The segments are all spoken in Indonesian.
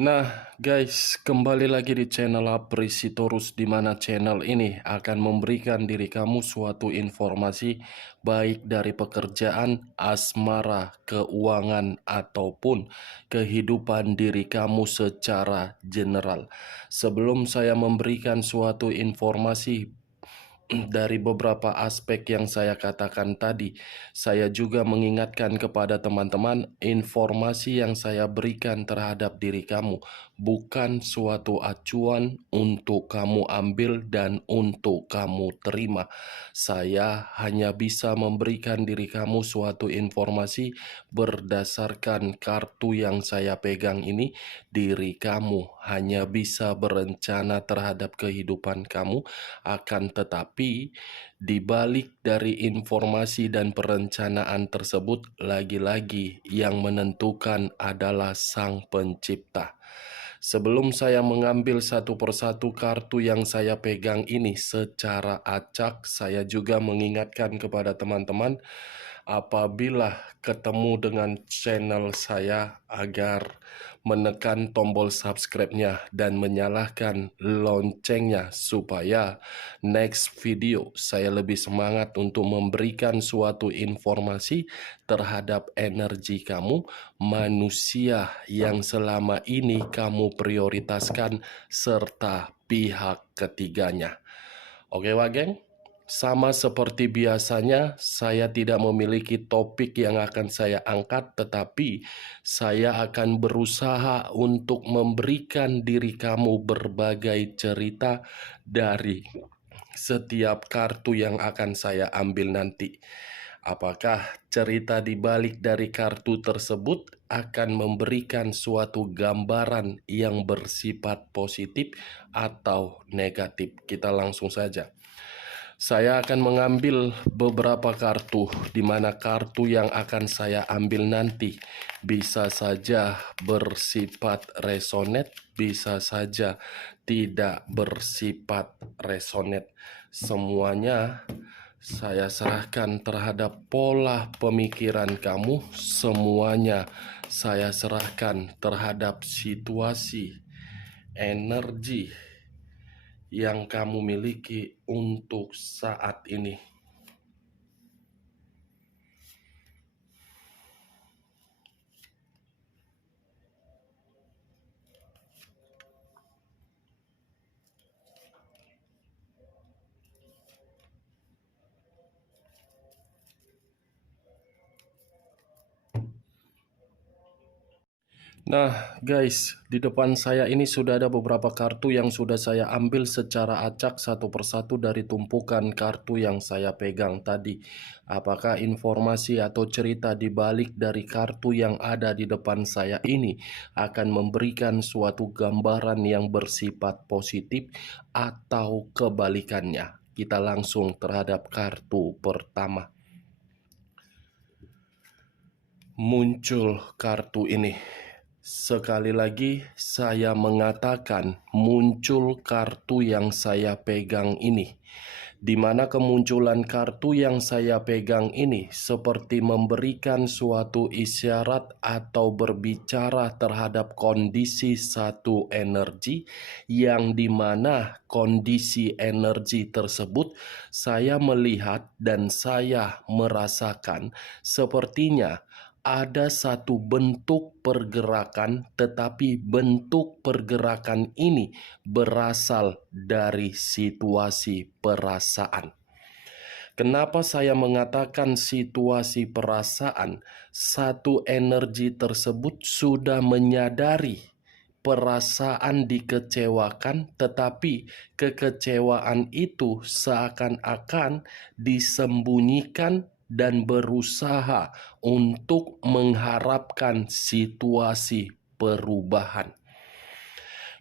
Nah, guys, kembali lagi di channel Aprisitorus, di mana channel ini akan memberikan diri kamu suatu informasi baik dari pekerjaan, asmara, keuangan, ataupun kehidupan diri kamu secara general. Sebelum saya memberikan suatu informasi dari beberapa aspek yang saya katakan tadi, saya juga mengingatkan kepada teman-teman, informasi yang saya berikan terhadap diri kamu bukan suatu acuan untuk kamu ambil dan untuk kamu terima. Saya hanya bisa memberikan diri kamu suatu informasi berdasarkan kartu yang saya pegang ini. Diri kamu hanya bisa berencana terhadap kehidupan kamu, akan tetapi di balik dari informasi dan perencanaan tersebut, lagi-lagi yang menentukan adalah Sang Pencipta. Sebelum saya mengambil satu persatu kartu yang saya pegang ini secara acak, saya juga mengingatkan kepada teman-teman, apabila ketemu dengan channel saya, agar menekan tombol subscribe-nya dan menyalakan loncengnya supaya next video saya lebih semangat untuk memberikan suatu informasi terhadap energi kamu, manusia yang selama ini kamu prioritaskan, serta pihak ketiganya. Oke, Wageng? Sama seperti biasanya, saya tidak memiliki topik yang akan saya angkat, tetapi saya akan berusaha untuk memberikan diri kamu berbagai cerita dari setiap kartu yang akan saya ambil nanti. Apakah cerita di balik dari kartu tersebut akan memberikan suatu gambaran yang bersifat positif atau negatif? Kita langsung saja. Saya akan mengambil beberapa kartu, di mana kartu yang akan saya ambil nanti bisa saja bersifat resonate, bisa saja tidak bersifat resonate. Semuanya saya serahkan terhadap pola pemikiran kamu, semuanya saya serahkan terhadap situasi, energi yang kamu miliki untuk saat ini. Nah, guys, di depan saya ini sudah ada beberapa kartu yang sudah saya ambil secara acak satu persatu dari tumpukan kartu yang saya pegang tadi. Apakah informasi atau cerita di balik dari kartu yang ada di depan saya ini akan memberikan suatu gambaran yang bersifat positif atau kebalikannya? Kita langsung terhadap kartu pertama. Muncul kartu ini. Sekali lagi saya mengatakan, muncul kartu yang saya pegang ini, di mana kemunculan kartu yang saya pegang ini seperti memberikan suatu isyarat atau berbicara terhadap kondisi satu energi, yang dimana kondisi energi tersebut saya melihat dan saya merasakan sepertinya ada satu bentuk pergerakan, tetapi bentuk pergerakan ini berasal dari situasi perasaan. Kenapa saya mengatakan situasi perasaan? Satu energi tersebut sudah menyadari perasaan dikecewakan, tetapi kekecewaan itu seakan-akan disembunyikan dan berusaha untuk mengharapkan situasi perubahan.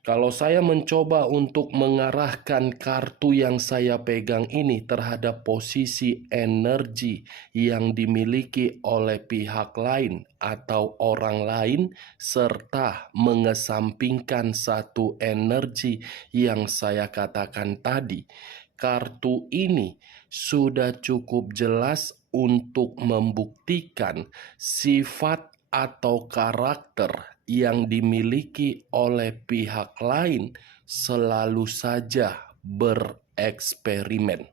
Kalau saya mencoba untuk mengarahkan kartu yang saya pegang ini terhadap posisi energi yang dimiliki oleh pihak lain atau orang lain, serta mengesampingkan satu energi yang saya katakan tadi, kartu ini sudah cukup jelas untuk membuktikan sifat atau karakter yang dimiliki oleh pihak lain selalu saja bereksperimen.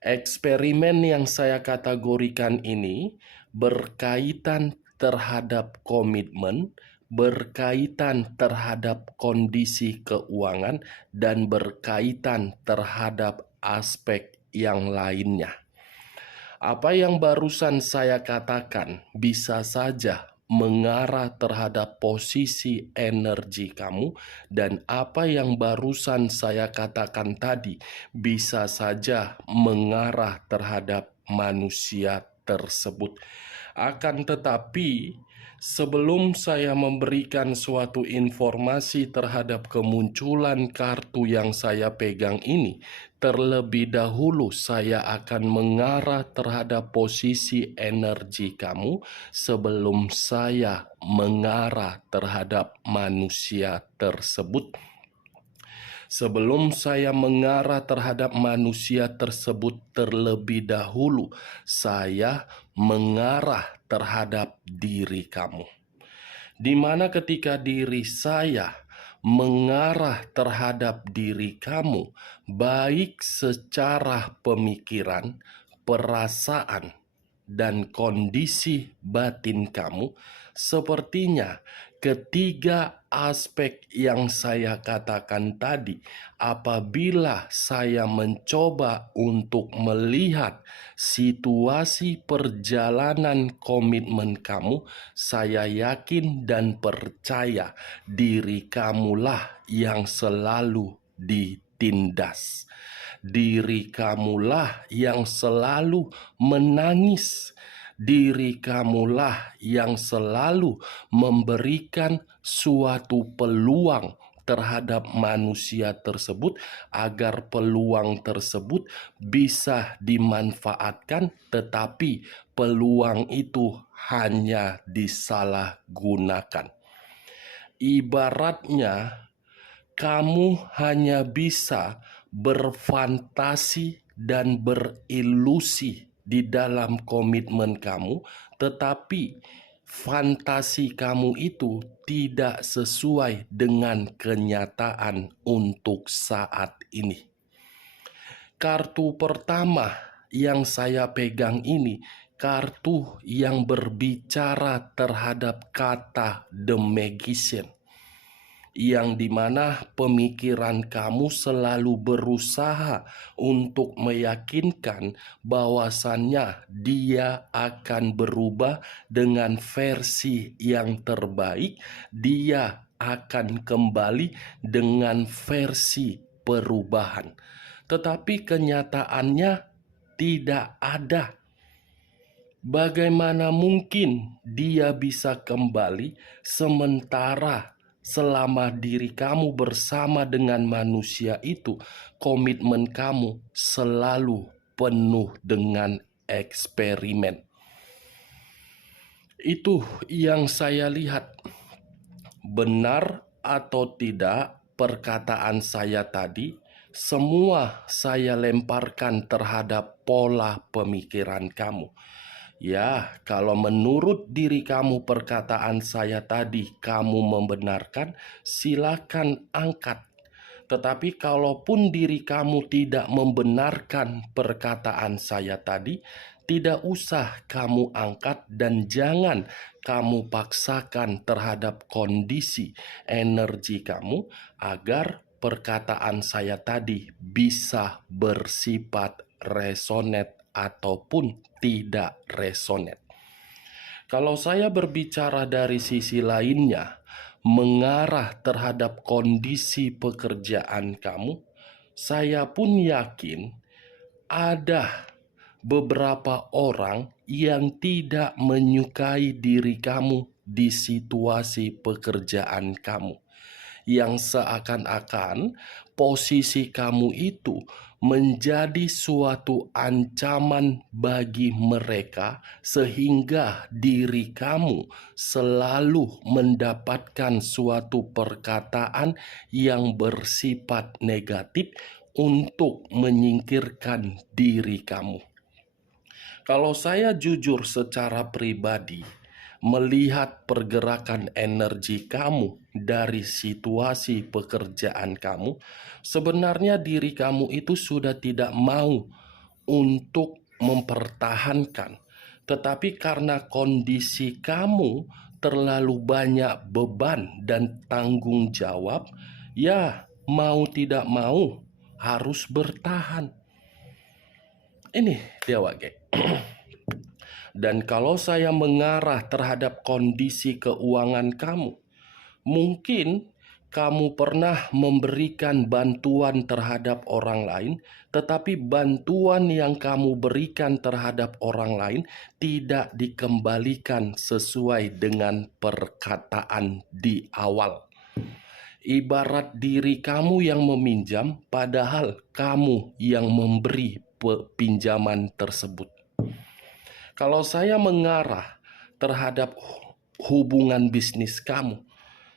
Eksperimen yang saya kategorikan ini berkaitan terhadap komitmen, berkaitan terhadap kondisi keuangan, dan berkaitan terhadap aspek yang lainnya. Apa yang barusan saya katakan bisa saja mengarah terhadap posisi energi kamu, dan apa yang barusan saya katakan tadi bisa saja mengarah terhadap manusia tersebut. Akan tetapi, sebelum saya memberikan suatu informasi terhadap kemunculan kartu yang saya pegang ini, terlebih dahulu saya akan mengarah terhadap posisi energi kamu sebelum saya mengarah terhadap manusia tersebut. Sebelum saya mengarah terhadap manusia tersebut terlebih dahulu, saya mengarah terhadap diri kamu. Di mana ketika diri saya mengarah terhadap diri kamu, baik secara pemikiran, perasaan, dan kondisi batin kamu, sepertinya ketiga aspek yang saya katakan tadi, apabila saya mencoba untuk melihat situasi perjalanan komitmen kamu, saya yakin dan percaya diri kamulah yang selalu ditindas. Diri kamulah yang selalu menangis. Diri kamulah yang selalu memberikan suatu peluang terhadap manusia tersebut agar peluang tersebut bisa dimanfaatkan, tetapi peluang itu hanya disalahgunakan. Ibaratnya kamu hanya bisa berfantasi dan berilusi di dalam komitmen kamu, tetapi fantasi kamu itu tidak sesuai dengan kenyataan untuk saat ini. Kartu pertama yang saya pegang ini, kartu yang berbicara terhadap kata The Magician, yang dimana pemikiran kamu selalu berusaha untuk meyakinkan bahwasannya dia akan berubah dengan versi yang terbaik, dia akan kembali dengan versi perubahan. Tetapi kenyataannya tidak ada. Bagaimana mungkin dia bisa kembali sementara selama diri kamu bersama dengan manusia itu, komitmen kamu selalu penuh dengan eksperimen. Itu yang saya lihat. Benar atau tidak perkataan saya tadi, semua saya lemparkan terhadap pola pemikiran kamu. Ya, kalau menurut diri kamu perkataan saya tadi kamu membenarkan, silakan angkat. Tetapi kalaupun diri kamu tidak membenarkan perkataan saya tadi, tidak usah kamu angkat dan jangan kamu paksakan terhadap kondisi energi kamu agar perkataan saya tadi bisa bersifat resonate ataupun tidak resonate. Kalau saya berbicara dari sisi lainnya, mengarah terhadap kondisi pekerjaan kamu, saya pun yakin ada beberapa orang yang tidak menyukai diri kamu di situasi pekerjaan kamu, yang seakan-akan posisi kamu itu menjadi suatu ancaman bagi mereka, sehingga diri kamu selalu mendapatkan suatu perkataan yang bersifat negatif untuk menyingkirkan diri kamu. Kalau saya jujur secara pribadi, melihat pergerakan energi kamu dari situasi pekerjaan kamu, sebenarnya diri kamu itu sudah tidak mau untuk mempertahankan. Tetapi karena kondisi kamu terlalu banyak beban dan tanggung jawab, ya mau tidak mau harus bertahan. Ini dia wage. Dan kalau saya mengarah terhadap kondisi keuangan kamu, mungkin kamu pernah memberikan bantuan terhadap orang lain, tetapi bantuan yang kamu berikan terhadap orang lain tidak dikembalikan sesuai dengan perkataan di awal. Ibarat diri kamu yang meminjam, padahal kamu yang memberi pinjaman tersebut. Kalau saya mengarah terhadap hubungan bisnis kamu,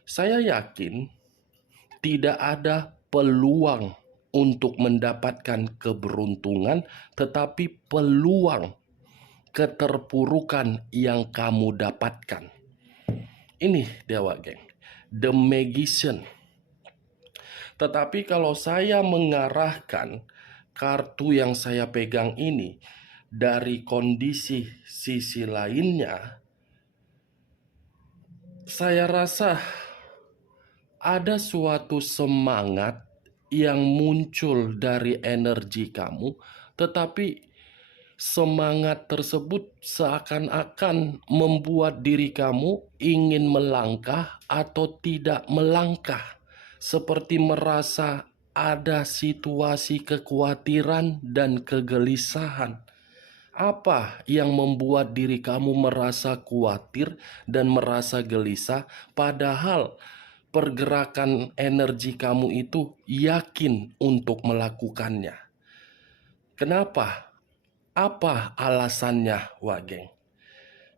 saya yakin tidak ada peluang untuk mendapatkan keberuntungan, tetapi peluang keterpurukan yang kamu dapatkan. Ini Dewa Geng, The Magician. Tetapi kalau saya mengarahkan kartu yang saya pegang ini dari kondisi sisi lainnya, saya rasa ada suatu semangat yang muncul dari energi kamu, tetapi semangat tersebut seakan-akan membuat diri kamu ingin melangkah atau tidak melangkah, seperti merasa ada situasi kekhawatiran dan kegelisahan. Apa yang membuat diri kamu merasa khawatir dan merasa gelisah, padahal pergerakan energi kamu itu yakin untuk melakukannya? Kenapa? Apa alasannya, Wageng?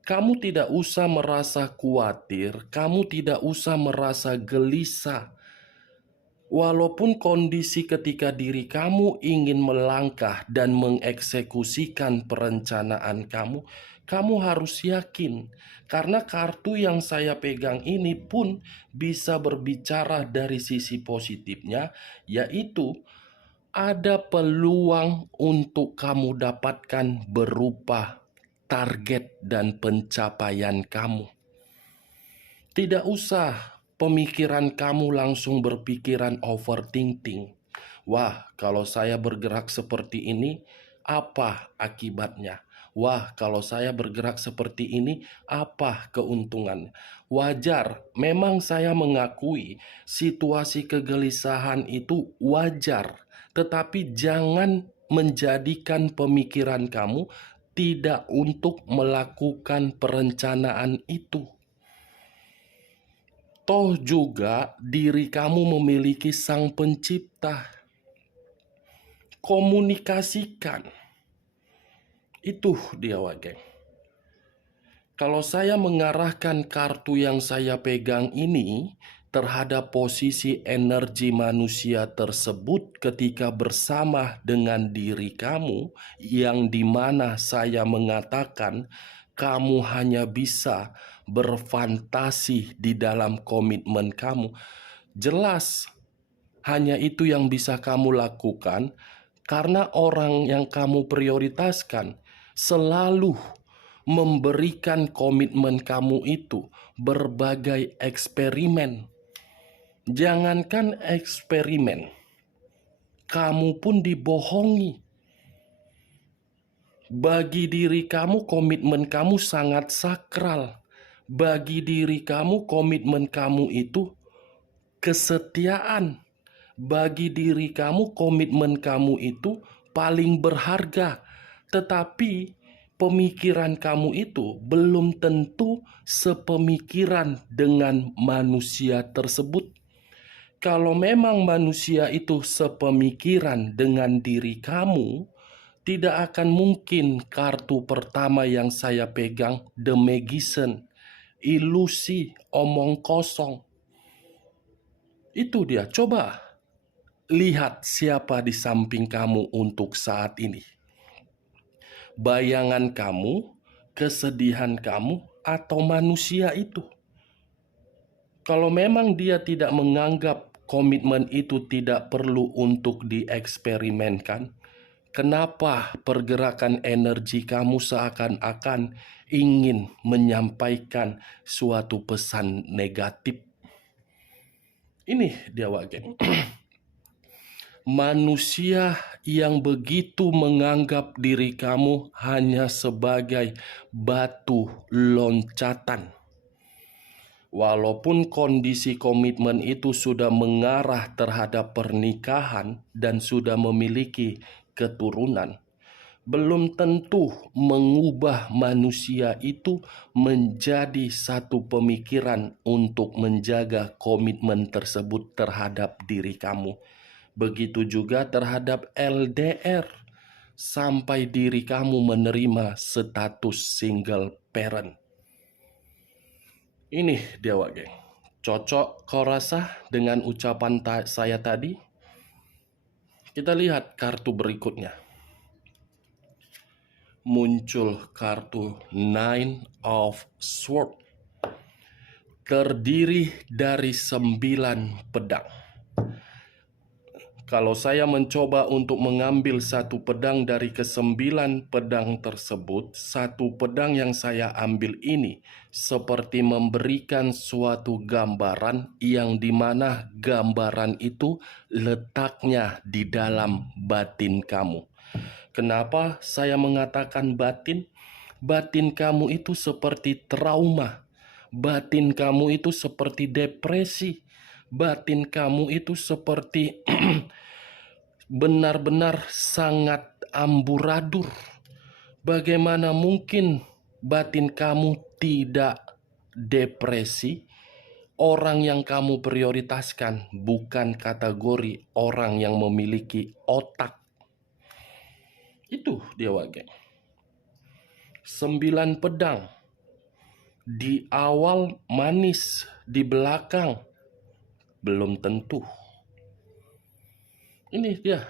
Kamu tidak usah merasa khawatir, kamu tidak usah merasa gelisah. Walaupun kondisi ketika diri kamu ingin melangkah dan mengeksekusikan perencanaan kamu, kamu harus yakin. Karena kartu yang saya pegang ini pun bisa berbicara dari sisi positifnya, yaitu ada peluang untuk kamu dapatkan berupa target dan pencapaian kamu. Tidak usah pemikiran kamu langsung berpikiran overthinking. Wah, kalau saya bergerak seperti ini, apa akibatnya? Wah, kalau saya bergerak seperti ini, apa keuntungannya? Wajar, memang saya mengakui situasi kegelisahan itu wajar. Tetapi jangan menjadikan pemikiran kamu tidak untuk melakukan perencanaan itu. Toh juga diri kamu memiliki sang pencipta. Komunikasikan. Itu dia Wageng. Kalau saya mengarahkan kartu yang saya pegang ini terhadap posisi energi manusia tersebut ketika bersama dengan diri kamu, yang dimana saya mengatakan kamu hanya bisa berfantasi di dalam komitmen kamu. Jelas hanya itu yang bisa kamu lakukan karena orang yang kamu prioritaskan selalu memberikan komitmen kamu itu berbagai eksperimen. Jangankan eksperimen, kamu pun dibohongi. Bagi diri kamu, komitmen kamu sangat sakral. Bagi diri kamu, komitmen kamu itu kesetiaan. Bagi diri kamu, komitmen kamu itu paling berharga. Tetapi pemikiran kamu itu belum tentu sepemikiran dengan manusia tersebut. Kalau memang manusia itu sepemikiran dengan diri kamu, tidak akan mungkin kartu pertama yang saya pegang, The Magician, ilusi, omong kosong. Itu dia, coba lihat siapa di samping kamu untuk saat ini. Bayangan kamu, kesedihan kamu, atau manusia itu. Kalau memang dia tidak menganggap komitmen itu tidak perlu untuk dieksperimenkan, kenapa pergerakan energi kamu seakan-akan ingin menyampaikan suatu pesan negatif? Ini dia geng. Manusia yang begitu menganggap diri kamu hanya sebagai batu loncatan. Walaupun kondisi komitmen itu sudah mengarah terhadap pernikahan dan sudah memiliki keturunan, belum tentu mengubah manusia itu menjadi satu pemikiran untuk menjaga komitmen tersebut terhadap diri kamu. Begitu juga terhadap LDR, sampai diri kamu menerima status single parent. Ini dia geng. Cocok kau rasa dengan ucapan saya tadi? Kita lihat kartu berikutnya. Muncul kartu Nine of Swords. Terdiri dari 9 pedang. Kalau saya mencoba untuk mengambil satu pedang dari ke-9 pedang tersebut, satu pedang yang saya ambil ini seperti memberikan suatu gambaran yang dimana gambaran itu letaknya di dalam batin kamu. Kenapa saya mengatakan batin? Batin kamu itu seperti trauma. Batin kamu itu seperti depresi. Batin kamu itu seperti benar-benar sangat amburadul. Bagaimana mungkin batin kamu tidak depresi? Orang yang kamu prioritaskan bukan kategori orang yang memiliki otak. Itu dia geng. 9 pedang. Di awal manis, di belakang belum tentu. Ini dia.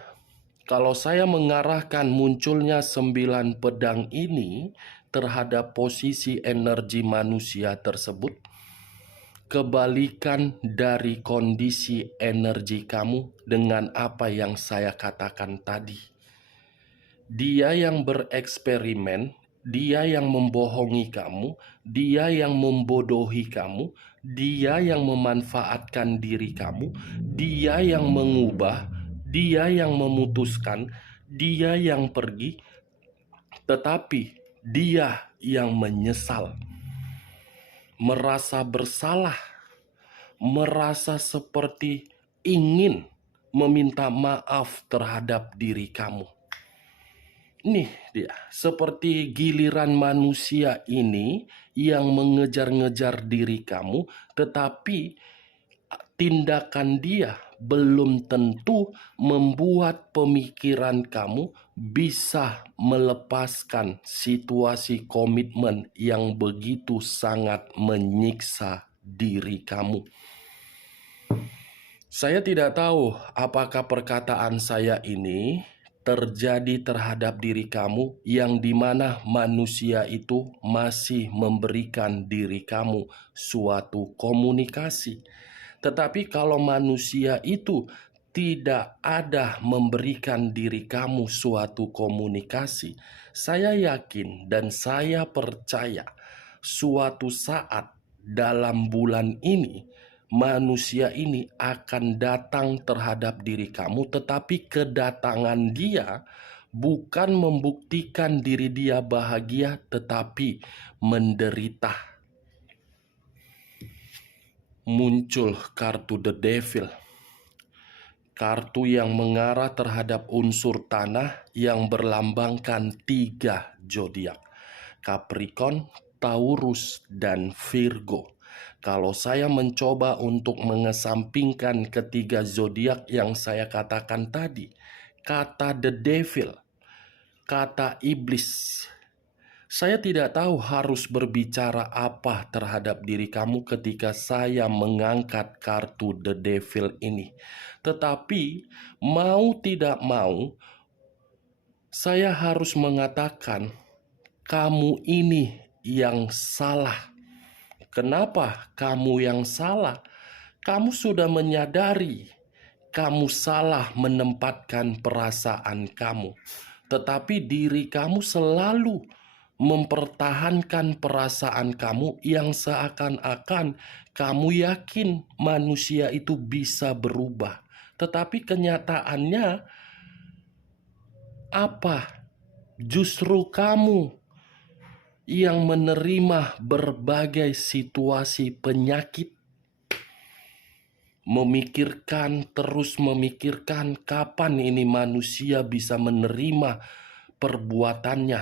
Kalau saya mengarahkan munculnya 9 pedang ini terhadap posisi energi manusia tersebut, kebalikan dari kondisi energi kamu dengan apa yang saya katakan tadi. Dia yang bereksperimen, dia yang membohongi kamu, dia yang membodohi kamu, dia yang memanfaatkan diri kamu, dia yang mengubah, dia yang memutuskan, dia yang pergi, tetapi dia yang menyesal, merasa bersalah, merasa seperti ingin meminta maaf terhadap diri kamu. Nih dia, seperti giliran manusia ini yang mengejar-ngejar diri kamu, tetapi tindakan dia belum tentu membuat pemikiran kamu bisa melepaskan situasi komitmen yang begitu sangat menyiksa diri kamu. Saya tidak tahu apakah perkataan saya ini terjadi terhadap diri kamu yang dimana manusia itu masih memberikan diri kamu suatu komunikasi. Tetapi kalau manusia itu tidak ada memberikan diri kamu suatu komunikasi, saya yakin dan saya percaya suatu saat dalam bulan ini manusia ini akan datang terhadap diri kamu, tetapi kedatangan dia bukan membuktikan diri dia bahagia, tetapi menderita. Muncul kartu The Devil. Kartu yang mengarah terhadap unsur tanah yang berlambangkan 3 zodiak. Capricorn, Taurus, dan Virgo. Kalau saya mencoba untuk mengesampingkan ketiga zodiak yang saya katakan tadi, kata The Devil, kata iblis, saya tidak tahu harus berbicara apa terhadap diri kamu ketika saya mengangkat kartu The Devil ini. Tetapi mau tidak mau, saya harus mengatakan kamu ini yang salah. Kenapa kamu yang salah? Kamu sudah menyadari kamu salah menempatkan perasaan kamu, tetapi diri kamu selalu mempertahankan perasaan kamu yang seakan-akan kamu yakin manusia itu bisa berubah. Tetapi kenyataannya apa? Justru kamu yang menerima berbagai situasi penyakit, terus memikirkan kapan ini manusia bisa menerima perbuatannya.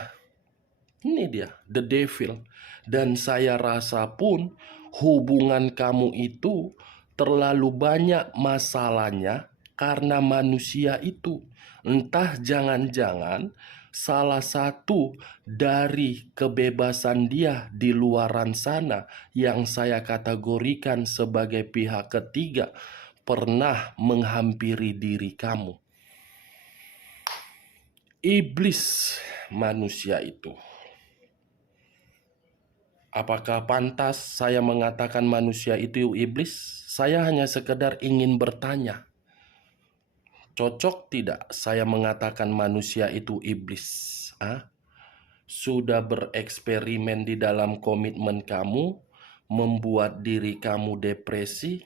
Ini dia, the devil. Dan saya rasa pun hubungan kamu itu terlalu banyak masalahnya karena manusia itu. Entah jangan-jangan salah satu dari kebebasan dia di luaran sana yang saya kategorikan sebagai pihak ketiga pernah menghampiri diri kamu. Iblis manusia itu. Apakah pantas saya mengatakan manusia itu iblis? Saya hanya sekedar ingin bertanya. Cocok tidak saya mengatakan manusia itu iblis? Sudah bereksperimen di dalam komitmen kamu, membuat diri kamu depresi,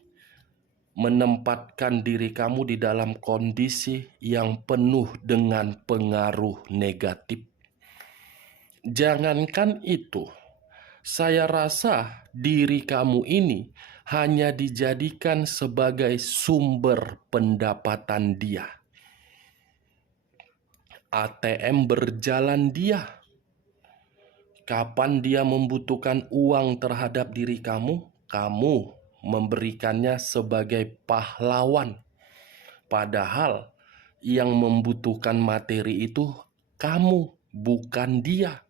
menempatkan diri kamu di dalam kondisi yang penuh dengan pengaruh negatif. Jangankan itu, saya rasa diri kamu ini hanya dijadikan sebagai sumber pendapatan dia. ATM berjalan dia. Kapan dia membutuhkan uang terhadap diri kamu, kamu memberikannya sebagai pahlawan. Padahal yang membutuhkan materi itu kamu, bukan dia.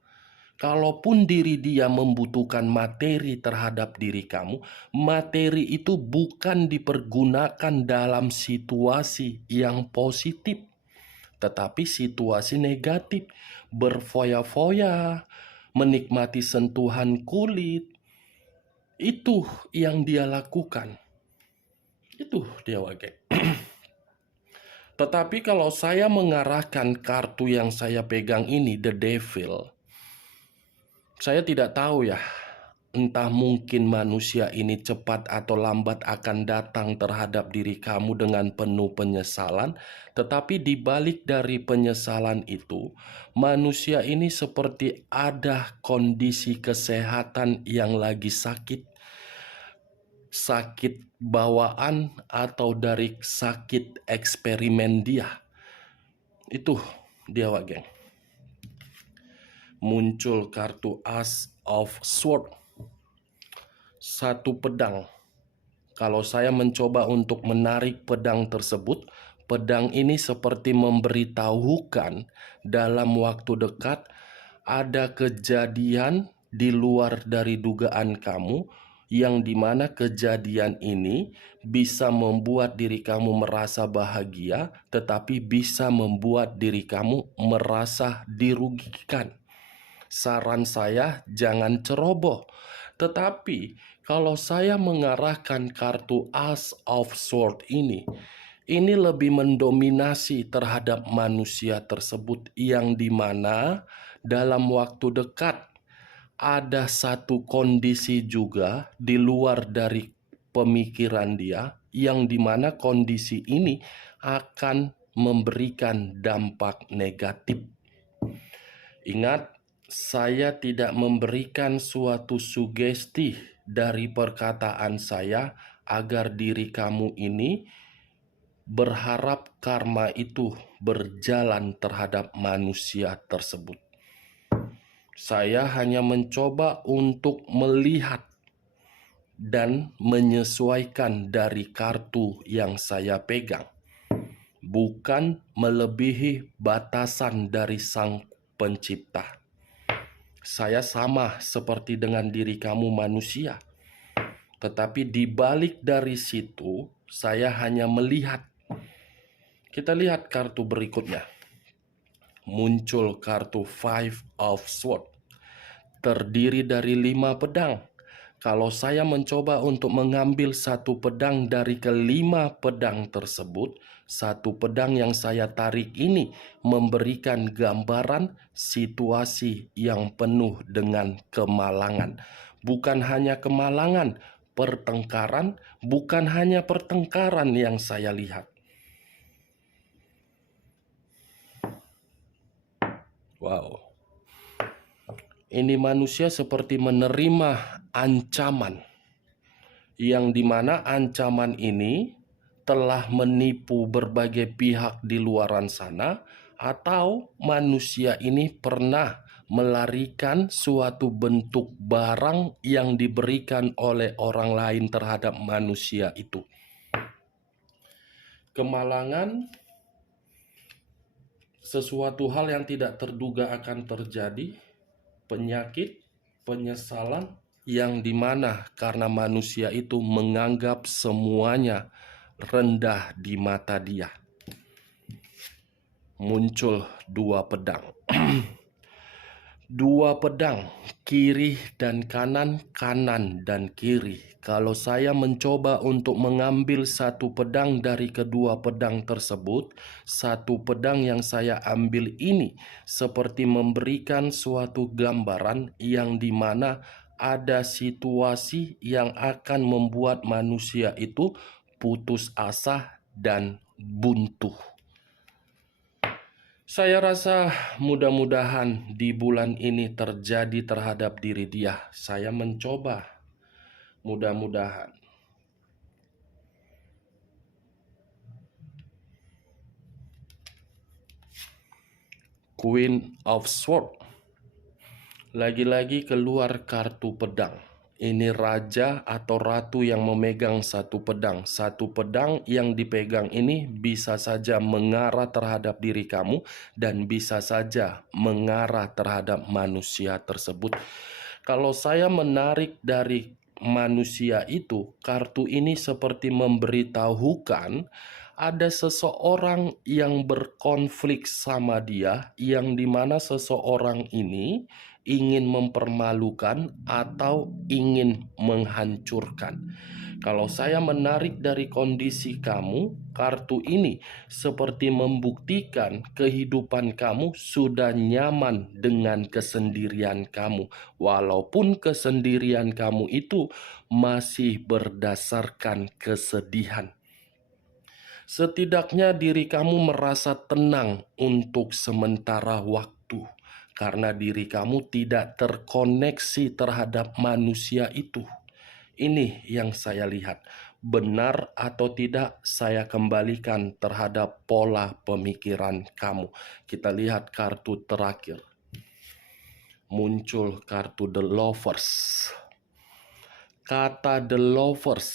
Kalaupun diri dia membutuhkan materi terhadap diri kamu, materi itu bukan dipergunakan dalam situasi yang positif, tetapi situasi negatif, berfoya-foya, menikmati sentuhan kulit. Itu yang dia lakukan. Itu dia wage. Tetapi kalau saya mengarahkan kartu yang saya pegang ini, the devil, saya tidak tahu ya, entah mungkin manusia ini cepat atau lambat akan datang terhadap diri kamu dengan penuh penyesalan. Tetapi di balik dari penyesalan itu, manusia ini seperti ada kondisi kesehatan yang lagi sakit. Sakit bawaan atau dari sakit eksperimen dia. Itu dia wageng. Muncul kartu Ace of Sword. Satu pedang. Kalau saya mencoba untuk menarik pedang tersebut, pedang ini seperti memberitahukan dalam waktu dekat ada kejadian di luar dari dugaan kamu, yang dimana kejadian ini bisa membuat diri kamu merasa bahagia, tetapi bisa membuat diri kamu merasa dirugikan. Saran saya jangan ceroboh. Tetapi kalau saya mengarahkan kartu Ace of Sword ini lebih mendominasi terhadap manusia tersebut, yang dimana dalam waktu dekat ada satu kondisi juga di luar dari pemikiran dia, yang dimana kondisi ini akan memberikan dampak negatif. Ingat, saya tidak memberikan suatu sugesti dari perkataan saya agar diri kamu ini berharap karma itu berjalan terhadap manusia tersebut. Saya hanya mencoba untuk melihat dan menyesuaikan dari kartu yang saya pegang, bukan melebihi batasan dari Sang Pencipta. Saya sama seperti dengan diri kamu manusia. Tetapi di balik dari situ, saya hanya melihat. Kita lihat kartu berikutnya. Muncul kartu Five of Swords. terdiri dari 5 pedang. Kalau saya mencoba untuk mengambil satu pedang dari kelima pedang tersebut, satu pedang yang saya tarik ini memberikan gambaran situasi yang penuh dengan kemalangan. Bukan hanya kemalangan, pertengkaran, bukan hanya pertengkaran yang saya lihat. Wow. Ini manusia seperti menerima ancaman, yang dimana ancaman ini telah menipu berbagai pihak di luaran sana, atau manusia ini pernah melarikan suatu bentuk barang yang diberikan oleh orang lain terhadap manusia itu. Kemalangan, sesuatu hal yang tidak terduga akan terjadi, penyakit, penyesalan, yang dimana karena manusia itu menganggap semuanya rendah di mata dia. Muncul 2 pedang. 2 pedang, kiri dan kanan, kanan dan kiri. Kalau saya mencoba untuk mengambil satu pedang dari kedua pedang tersebut, satu pedang yang saya ambil ini seperti memberikan suatu gambaran yang dimana ada situasi yang akan membuat manusia itu putus asa dan buntu. Saya rasa mudah-mudahan di bulan ini terjadi terhadap diri dia. Saya mencoba, mudah-mudahan. Queen of Swords. Lagi-lagi keluar kartu pedang. Ini raja atau ratu yang memegang satu pedang. Satu pedang yang dipegang ini bisa saja mengarah terhadap diri kamu dan bisa saja mengarah terhadap manusia tersebut. Kalau saya menarik dari manusia itu, kartu ini seperti memberitahukan ada seseorang yang berkonflik sama dia, yang dimana seseorang ini ingin mempermalukan atau ingin menghancurkan. Kalau saya menarik dari kondisi kamu, kartu ini seperti membuktikan kehidupan kamu sudah nyaman dengan kesendirian kamu, walaupun kesendirian kamu itu masih berdasarkan kesedihan. Setidaknya diri kamu merasa tenang untuk sementara waktu, karena diri kamu tidak terkoneksi terhadap manusia itu. Ini yang saya lihat. Benar atau tidak, saya kembalikan terhadap pola pemikiran kamu. Kita lihat kartu terakhir. Muncul kartu The Lovers. Kata The Lovers,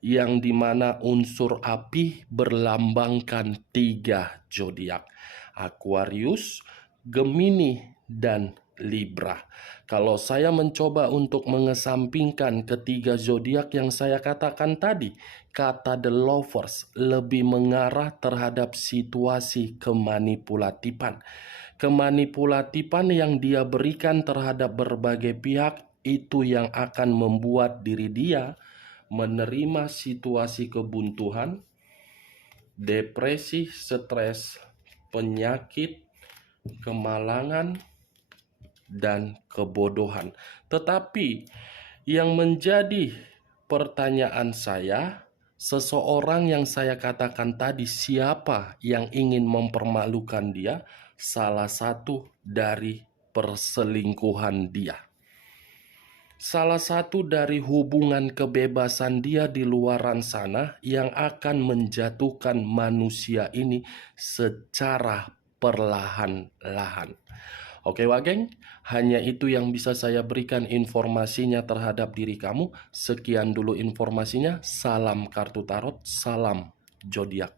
yang dimana unsur api berlambangkan 3 zodiak: Aquarius, Gemini, dan Libra. Kalau saya mencoba untuk mengesampingkan ketiga zodiak yang saya katakan tadi, kata The Lovers lebih mengarah terhadap situasi kemanipulatifan. Kemanipulatifan yang dia berikan terhadap berbagai pihak itu yang akan membuat diri dia menerima situasi kebuntuan, depresi, stres, penyakit, kemalangan, dan kebodohan. Tetapi yang menjadi pertanyaan saya, seseorang yang saya katakan tadi, siapa yang ingin mempermalukan dia? Salah satu dari perselingkuhan dia. Salah satu dari hubungan kebebasan dia di luaran sana yang akan menjatuhkan manusia ini secara perlahan-lahan. Oke Wageng, hanya itu yang bisa saya berikan informasinya terhadap diri kamu. Sekian dulu informasinya. Salam kartu tarot, salam zodiak.